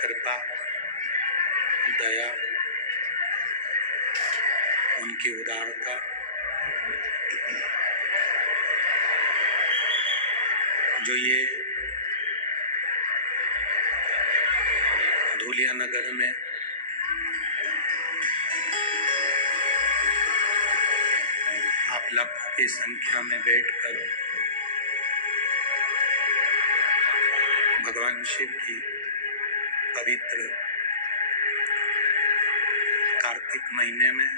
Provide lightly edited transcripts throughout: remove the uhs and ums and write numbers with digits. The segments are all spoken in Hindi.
कृपा, दया, उनकी उदारता, जो ये धूलिया नगर में आप लाखों की संख्या में बैठकर भगवान शिव की पवित्र कार्तिक महीने में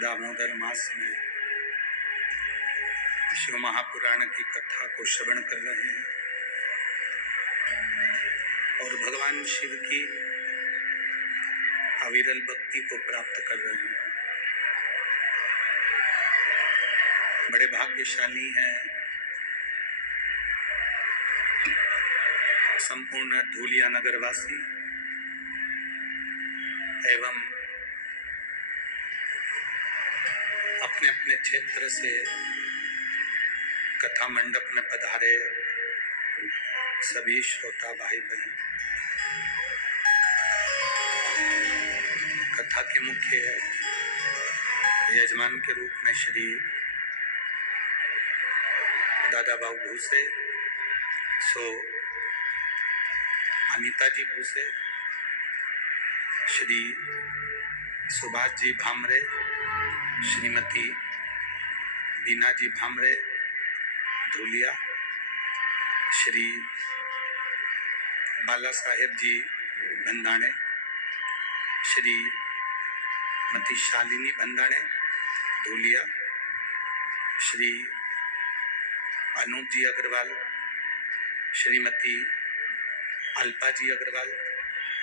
दामोदर मास में शिव महापुराण की कथा को श्रवण कर रहे हैं और भगवान शिव की अविरल भक्ति को प्राप्त कर रहे हैं। बड़े भाग्यशाली हैं संपूर्ण धूलिया नगरवासी एवं अपने अपने क्षेत्र से कथा मंडप में पधारे सभी श्रोता भाई बहन। कथा के मुख्य यजमान के रूप में श्री दादा बाबू भूसे, सो अनीता जी भूसे, श्री सुभाष जी भामरे, श्रीमती बीना जी भामरे धूलिया, श्री बाला साहेब जी भंडाणे, श्री मती शालिनी भंडाणे धूलिया, श्री अनूप जी अग्रवाल, श्रीमती अल्पा जी अग्रवाल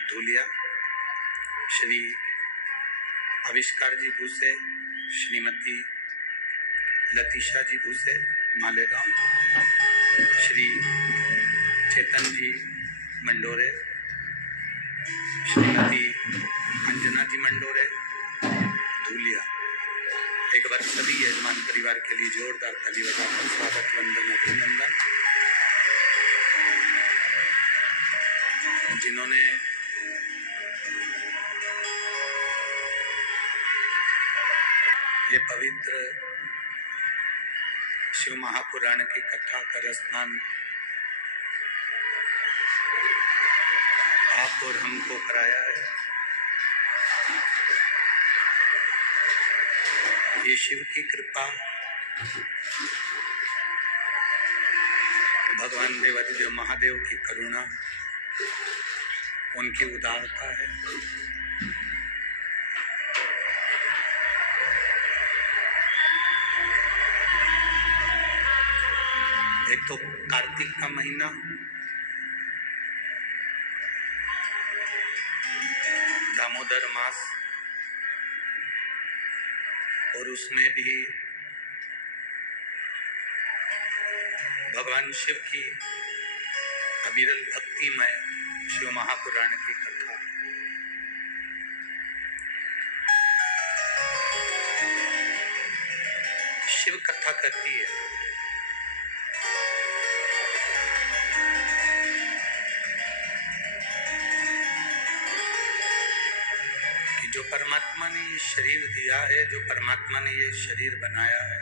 धूलिया, श्री आविष्कार जी भूसे, श्रीमती लतीशा जी भूसे मालेगांव, श्री चेतन जी मंडोरे, श्रीमती अंजना जी मंडोरे धूलिया। एक बार सभी यजमान परिवार के लिए जोरदार ताली बजाकर स्वागत, वंदन, अभिनंदन। जिन्होंने ये पवित्र शिव महापुराण की कथा का रसपान आप और हमको कराया है, ये शिव की कृपा, भगवान देवादिदेव महादेव की करुणा, उनकी उदारता है। एक तो कार्तिक का महीना, दामोदर मास, और उसमें भी भगवान शिव की अविरल भक्तिमय शिव महापुराण की कथा। शिव कथा कहती है कि जो परमात्मा ने ये शरीर दिया है, जो परमात्मा ने ये शरीर बनाया है,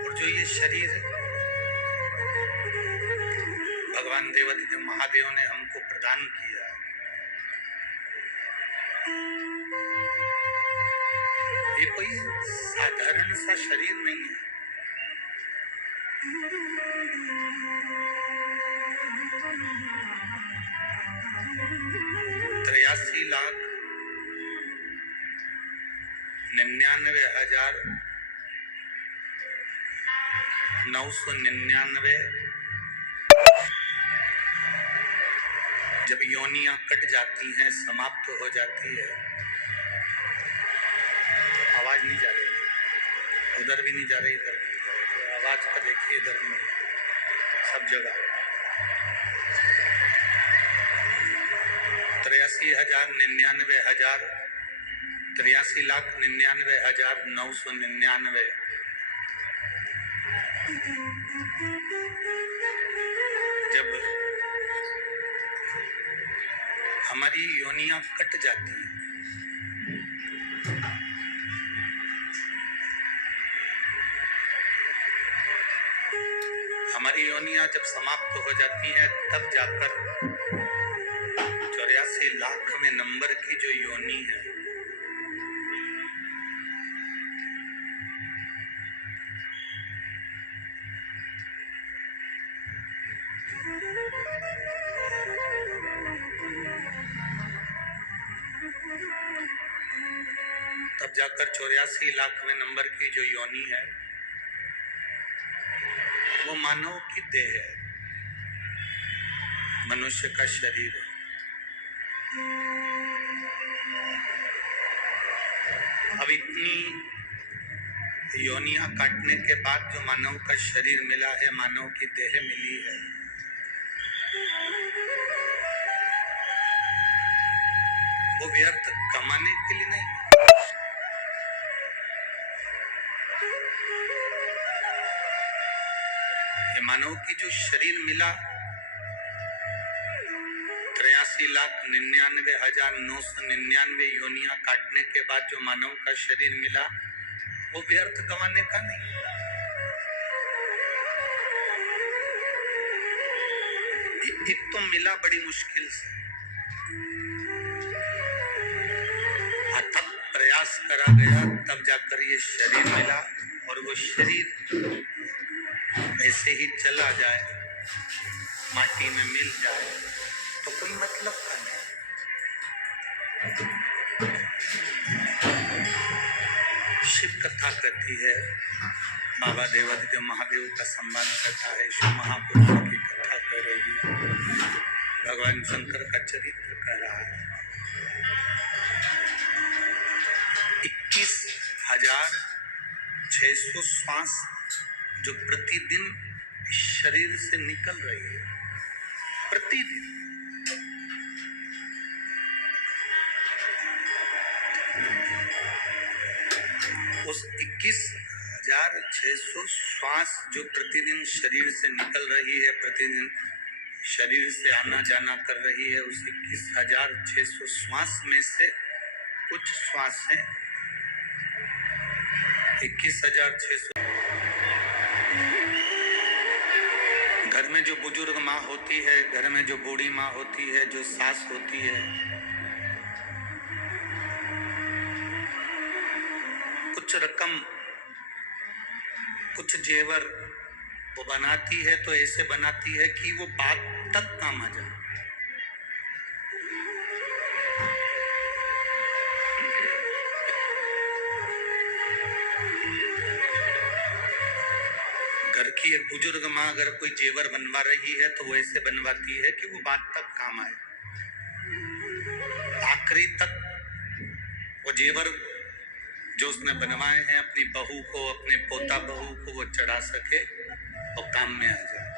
और जो ये शरीर भगवान देवादिदेव महादेव ने हमको प्रदान किया है, ये कोई साधारण सा शरीर नहीं है। $83,99,999 जब योनियां कट जाती हैं, समाप्त हो जाती है, आवाज नहीं जा रही, उधर भी नहीं जा रही, इधर भी नहीं जा रही, आवाज का देखिए, इधर भी नहीं, सब जगह 83,99,999 जब हमारी योनियां कट जाती हैं, हमारी योनियां जब समाप्त हो जाती हैं, तब जाकर 84 लाख में नंबर की जो योनि है, तब जाकर 84 लाख में नंबर की जो योनि है, वो मानव की देह है, मनुष्य का शरीर है। अब इतनी योनियां काटने के बाद जो मानव का शरीर मिला है, मानव की देह मिली है, वो व्यर्थ कमाने के लिए नहीं। ये मानव की जो शरीर मिला, 83,99,999 योनियां काटने के बाद जो मानव का शरीर मिला, वो व्यर्थ गंवाने का नहीं। एक तो मिला बड़ी मुश्किल से, अथक प्रयास करा गया, तब जाकर ये शरीर मिला, और वो शरीर ऐसे ही चला जाए, माटी में मिल जाए, तो कोई मतलब का नहीं। शिव कथा कहती है, बाबा देवादिदेव महादेव का सम्मान करता है, शिव महापुरुषों की कथा कर रही है, भगवान शंकर का चरित्र कर रहा है। 21,600 श्वास जो प्रतिदिन शरीर से निकल रही है, प्रतिदिन। उस 21,600 श्वास जो प्रतिदिन शरीर से निकल रही है, प्रतिदिन शरीर से आना जाना कर रही है, उस 21,600 श्वास में से कुछ श्वास है 21,600। घर में जो बुजुर्ग माँ होती है, घर में जो बूढ़ी माँ होती है, जो सास होती है, कुछ रकम, कुछ जेवर वो बनाती है, तो ऐसे बनाती है कि वो बात तक काम आ जाए। घर की एक बुजुर्ग माँ अगर कोई जेवर बनवा रही है, तो वो ऐसे बनवाती है कि वो बात तक काम आए, आखिरी तक वो जेवर जो उसने बनवाए हैं अपनी बहू को, अपने पोता बहू को वो चढ़ा सके और काम में आ जाए।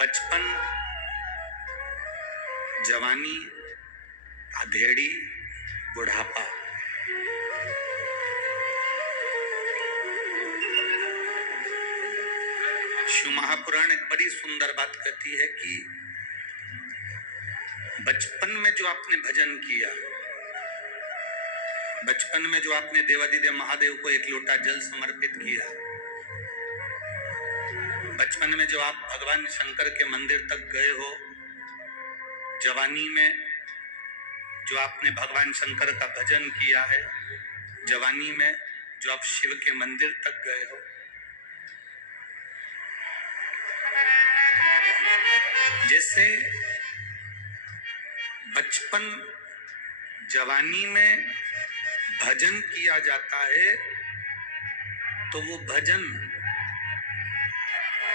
बचपन, जवानी, अधेड़ी, बुढ़ापा, शिव महापुराण एक बड़ी सुंदर बात कहती है कि बचपन में जो आपने भजन किया, बचपन में जो आपने देवादिदेव महादेव को एक लोटा जल समर्पित किया, बचपन में जो आप भगवान शंकर के मंदिर तक गए हो, जवानी में जो आपने भगवान शंकर का भजन किया है, जवानी में जो आप शिव के मंदिर तक गए हो, जैसे बचपन जवानी में भजन किया जाता है, तो वो भजन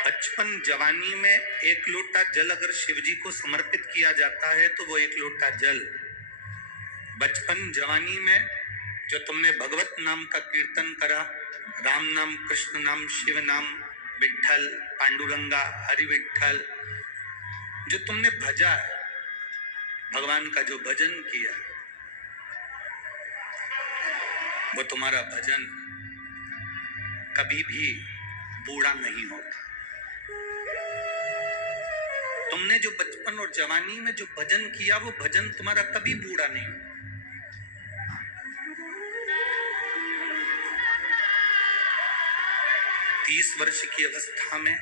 बचपन जवानी में एक लोटा जल अगर शिव जी को समर्पित किया जाता है, तो वो एक लोटा जल बचपन जवानी में जो तुमने भगवत नाम का कीर्तन करा, राम नाम, कृष्ण नाम, शिव नाम, विठल, पांडुरंगा, हरि विठल, जो तुमने भजा है, भगवान का जो भजन किया, वो तुम्हारा भजन। कभी भी बूढ़ा नहीं होता। तुमने जो बचपन और जवानी में जो भजन किया, वो भजन तुम्हारा कभी बूढ़ा नहीं होता। 30 वर्ष की अवस्था में,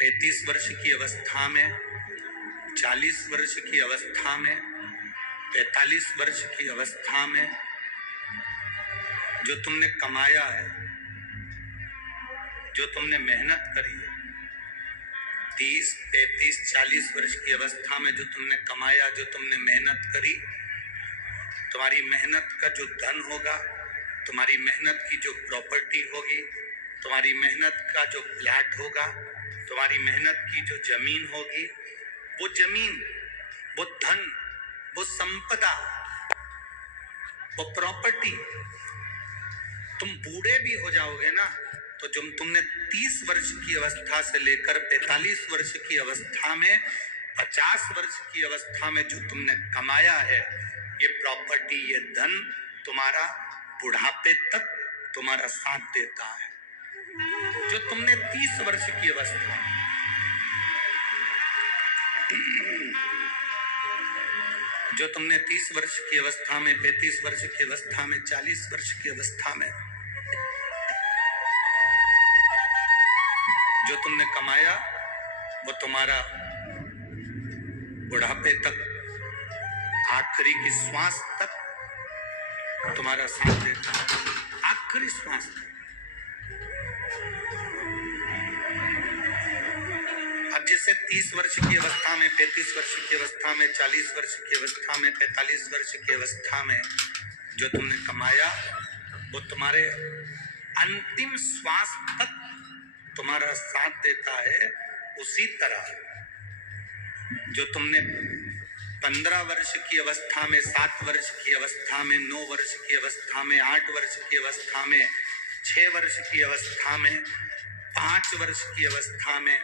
35 वर्ष की अवस्था में, 40 वर्ष की अवस्था में, 45 वर्ष की अवस्था में जो तुमने कमाया है, जो तुमने मेहनत करी है, 30, 35, 40 वर्ष की अवस्था में जो तुमने कमाया, जो तुमने मेहनत करी, तुम्हारी मेहनत का जो धन होगा, तुम्हारी मेहनत की जो प्रॉपर्टी होगी, तुम्हारी मेहनत का जो फ्लैट होगा, तुम्हारी मेहनत की जो जमीन होगी, वो जमीन, वो धन, वो संपदा, वो प्रॉपर्टी, तुम बूढ़े भी हो जाओगे ना, तो जो तुमने 30 वर्ष की अवस्था से लेकर 45 वर्ष की अवस्था में, 50 वर्ष की अवस्था में जो तुमने कमाया है, ये प्रॉपर्टी, ये धन तुम्हारा बुढ़ापे तक तुम्हारा साथ देता है। जो तुमने 30 वर्ष की अवस्था, जो तुमने 30 वर्ष की अवस्था में, 35 वर्ष की अवस्था में, 40 वर्ष की अवस्था में जो तुमने कमाया, वो तुम्हारा बुढ़ापे तक, आखिरी की श्वास तक तुम्हारा साथ देता है। आखिरी श्वास तक। अब जैसे 30 वर्ष की अवस्था में, 35 वर्ष की अवस्था में, 40 वर्ष की अवस्था में, 45 वर्ष की अवस्था में जो तुमने कमाया, वो तुम्हारे अंतिम श्वास तक तुम्हारा साथ देता है। उसी तरह जो तुमने 15 वर्ष की अवस्था में, 7 वर्ष की अवस्था में, 9 वर्ष की अवस्था में, 8 वर्ष की अवस्था में, 6 वर्ष की अवस्था में, 5 वर्ष की अवस्था में,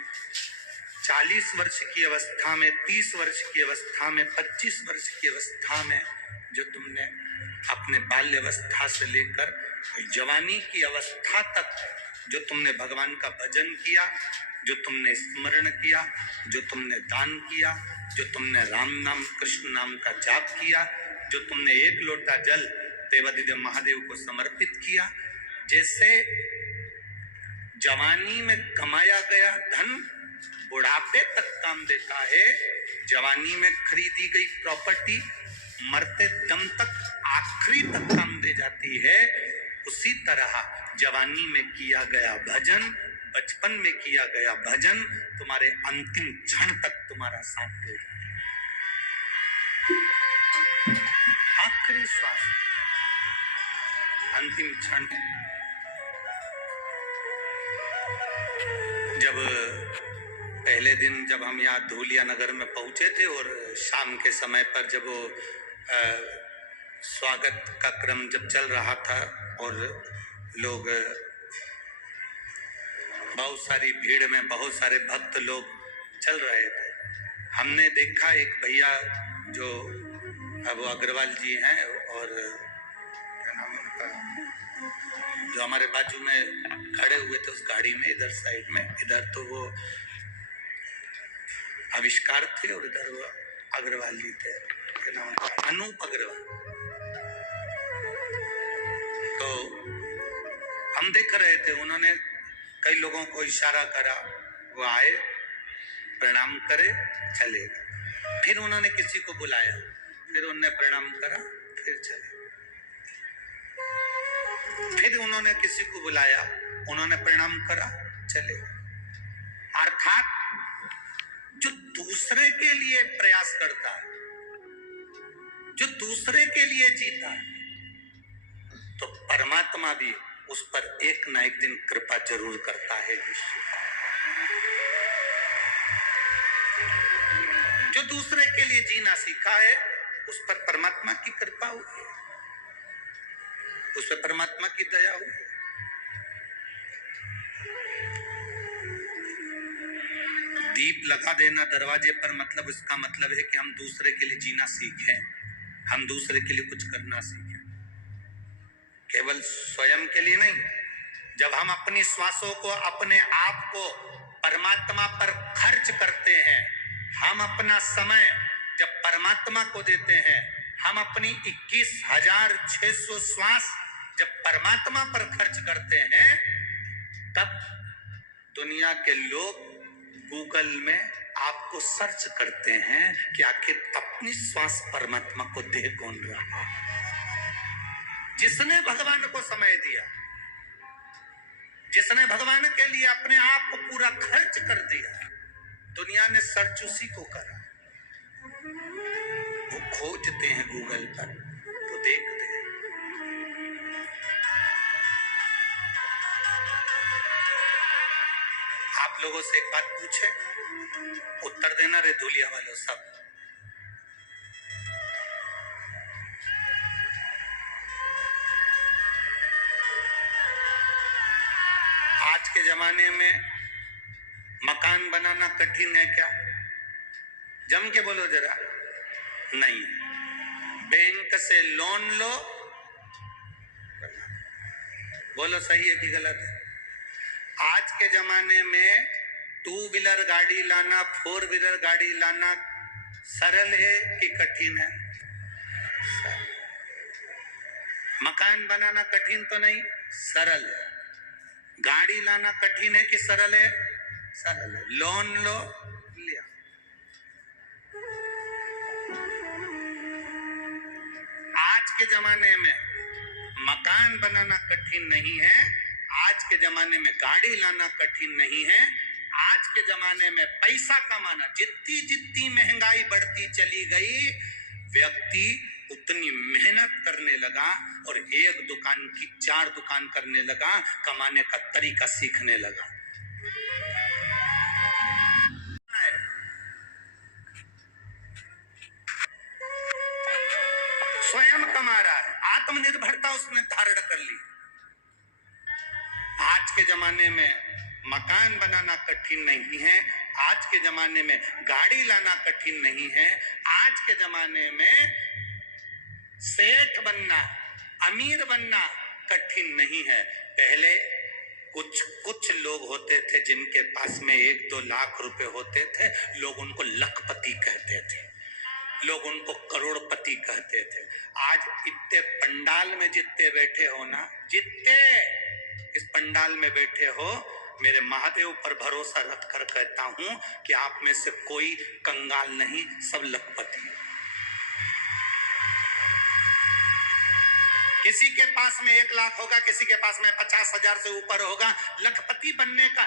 40 वर्ष की अवस्था में, 30 वर्ष की अवस्था में, 25 वर्ष की अवस्था में जो तुमने अपने बाल्य अवस्था से लेकर जवानी की अवस्था तक जो तुमने भगवान का भजन किया, जो तुमने स्मरण किया, जो तुमने दान किया, जो तुमने राम नाम, कृष्ण नाम का जाप किया, जो तुमने एक लोटा जल देवादिदेव महादेव को समर्पित किया, जैसे जवानी में कमाया गया धन बुढ़ापे तक काम देता है, जवानी में खरीदी गई प्रॉपर्टी मरते दम तक, आखिरी तक काम दे जाती है, उसी तरह जवानी में किया गया भजन, बचपन में किया गया भजन तुम्हारे अंतिम क्षण तक तुम्हारा साथ देगा। आखिरी श्वास, अंतिम क्षण। जब पहले दिन जब हम यहाँ धूलिया नगर में पहुंचे थे और शाम के समय पर जब वो स्वागत का क्रम जब चल रहा था और लोग, बहुत सारी भीड़ में बहुत सारे भक्त लोग चल रहे थे, हमने देखा एक भैया जो अब अग्रवाल जी हैं और क्या नाम उनका, जो हमारे बाजू में खड़े हुए थे उस गाड़ी में, इधर साइड में, इधर तो वो आविष्कार थे और इधर वो अग्रवाल जी थे, क्या नाम उनका, अनूप अग्रवाल। तो हम देख रहे थे, उन्होंने कई लोगों को इशारा करा, वो आए, प्रणाम करे, चले गए। फिर उन्होंने किसी को बुलाया, फिर उन्होंने प्रणाम करा, फिर चले। फिर उन्होंने किसी को बुलाया, उन्होंने प्रणाम करा, चले। अर्थात जो दूसरे के लिए प्रयास करता है, जो दूसरे के लिए जीता है, तो परमात्मा भी उस पर एक ना एक दिन कृपा जरूर करता है। जो दूसरे के लिए जीना सीखा है, उस पर परमात्मा की कृपा हुई है, उस पर परमात्मा की दया हुई है। दीप लगा देना दरवाजे पर, मतलब इसका मतलब है कि हम दूसरे के लिए जीना सीखें, हम दूसरे के लिए कुछ करना सीखें, केवल स्वयं के लिए नहीं, जब हम अपनी श्वासों को, अपने आप को परमात्मा पर खर्च करते हैं, हम अपना समय जब परमात्मा को देते हैं, हम अपनी 21,600 श्वास जब परमात्मा पर खर्च करते हैं, तब दुनिया के लोग गूगल में आपको सर्च करते हैं कि आखिर अपनी श्वास परमात्मा को दे कौन रहा। जिसने भगवान को समय दिया, जिसने भगवान के लिए अपने आप को पूरा खर्च कर दिया, दुनिया ने सर्च उसी को करा। वो खोजते हैं गूगल पर, वो देखते हैं। आप लोगों से एक बात पूछे, उत्तर देना रे धूलिया वालों सब। आज के जमाने में मकान बनाना कठिन है क्या? जम के बोलो जरा। नहीं। बैंक से लोन लो, बोलो सही है कि गलत है? आज के जमाने में 2 व्हीलर गाड़ी लाना, 4 व्हीलर गाड़ी लाना सरल है कि कठिन है? मकान बनाना कठिन तो नहीं, सरल है। गाड़ी लाना कठिन है कि सरल है? सरल है। लोन लो, लिया। आज के जमाने में मकान बनाना कठिन नहीं है, आज के जमाने में गाड़ी लाना कठिन नहीं है, आज के जमाने में पैसा कमाना, जितनी जितनी महंगाई बढ़ती चली गई, व्यक्ति उतनी मेहनत करने लगा और एक दुकान की 4 दुकान करने लगा, कमाने का तरीका सीखने लगा। स्वयं कमा रहा है, आत्मनिर्भरता उसने धारण कर ली। आज के जमाने में मकान बनाना कठिन नहीं है, आज के जमाने में गाड़ी लाना कठिन नहीं है, आज के जमाने में सेठ बनना, अमीर बनना कठिन नहीं है। पहले कुछ लोग होते थे जिनके पास में 1-2 लाख रुपए होते थे, लोग उनको लखपति कहते थे, लोग उनको करोड़पति कहते थे। आज इतने पंडाल में जितने बैठे हो ना, जितने इस पंडाल में बैठे हो, मेरे महादेव पर भरोसा रख कर कहता हूं कि आप में से कोई कंगाल नहीं, सब लखपति। किसी के पास में 1 लाख होगा, किसी के पास में 50,000 से ऊपर होगा। लखपति बनने का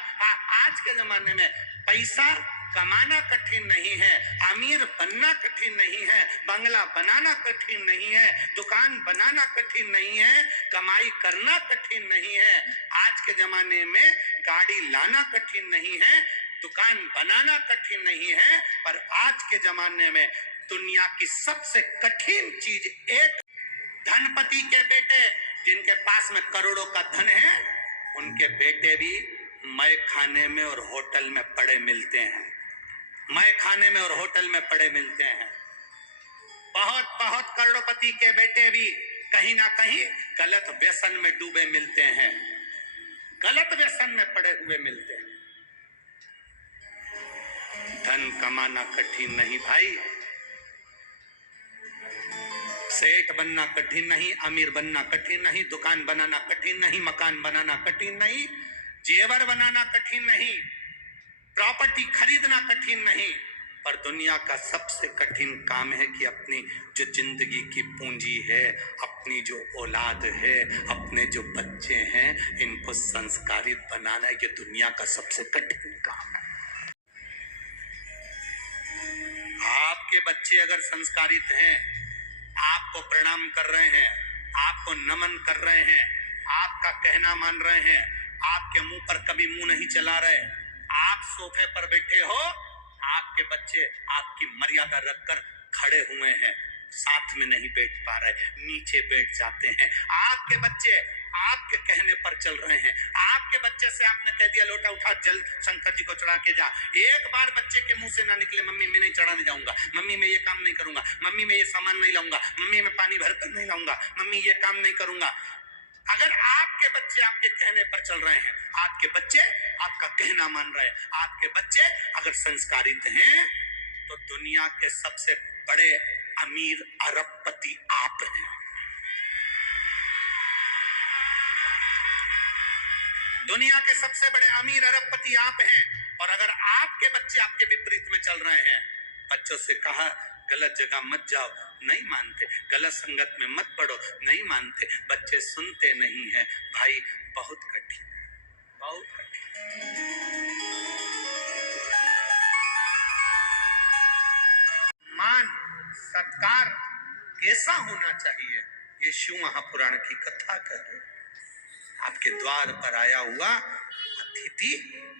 आज के जमाने में पैसा कमाना कठिन नहीं है, अमीर बनना कठिन नहीं है, बंगला बनाना कठिन नहीं है, दुकान बनाना कठिन नहीं है, कमाई करना कठिन नहीं है। आज के जमाने में गाड़ी लाना कठिन नहीं है, दुकान बनाना कठिन नहीं है, पर आज के जमाने में दुनिया की सबसे कठिन चीज एक, धनपति के बेटे जिनके पास में करोड़ों का धन है, उनके बेटे भी मय खाने में और होटल में पड़े मिलते हैं, मय खाने में और होटल में पड़े मिलते हैं। बहुत करोड़पति के बेटे भी कहीं ना कहीं गलत व्यसन में डूबे मिलते हैं, गलत व्यसन में पड़े हुए मिलते हैं। धन कमाना कठिन नहीं भाई, सेठ बनना कठिन नहीं, अमीर बनना कठिन नहीं, दुकान बनाना कठिन नहीं, मकान बनाना कठिन नहीं, जेवर बनाना कठिन नहीं, प्रॉपर्टी खरीदना कठिन नहीं, पर दुनिया का सबसे कठिन काम है कि अपनी जो जिंदगी की पूंजी है, अपनी जो औलाद है, अपने जो बच्चे हैं, इनको संस्कारित बनाना, ये दुनिया का सबसे कठिन काम है। आपके बच्चे अगर संस्कारित हैं, आपको प्रणाम कर रहे हैं, आपको नमन कर रहे हैं, आपका कहना मान रहे हैं, आपके मुंह पर कभी मुंह नहीं चला रहे, आप सोफे पर बैठे हो, आपके बच्चे आपकी मर्यादा रखकर खड़े हुए हैं, साथ में नहीं बैठ पा रहे, नीचे बैठ जाते हैं। आपके बच्चे आपके कहने पर चल रहे हैं, आपके बच्चे से आपने कह दिया लोटा उठा जल शंकर जी को चढ़ा के जा, एक बार बच्चे के मुंह से ना निकले मम्मी मैं नहीं चढ़ाने जाऊंगा, मम्मी मैं ये काम नहीं करूंगा, मम्मी मैं ये सामान नहीं लाऊंगा, मम्मी मैं पानी भरकर नहीं लाऊंगा, मम्मी ये काम नहीं करूंगा, अगर आपके बच्चे आपके कहने पर चल रहे हैं, आपके बच्चे आपका कहना मान रहे हैं, आपके बच्चे अगर संस्कारित हैं, तो दुनिया के सबसे बड़े अमीर अरबपति आप हैं। दुनिया के सबसे बड़े अमीर अरबपति आप हैं। और अगर आपके बच्चे आपके विपरीत में चल रहे हैं, बच्चों से कहा गलत जगह मत जाओ, नहीं मानते, गलत संगत में मत पड़ो, नहीं मानते, बच्चे सुनते नहीं हैं। भाई बहुत कठिन, बहुत कठिन। मान सत्कार कैसा होना चाहिए, ये शिव महापुराण की कथा कर रहे। आपके द्वार पर आया हुआ अतिथि,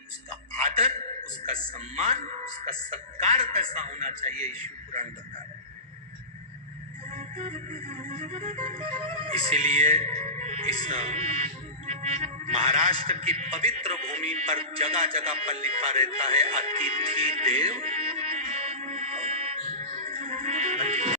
उसका आदर, उसका सम्मान, उसका सत्कार कैसा होना चाहिए, शिव पुराण बता रहे। इसीलिए इस महाराष्ट्र की पवित्र भूमि पर जगह जगह पर लिखा रहता है, अतिथि देव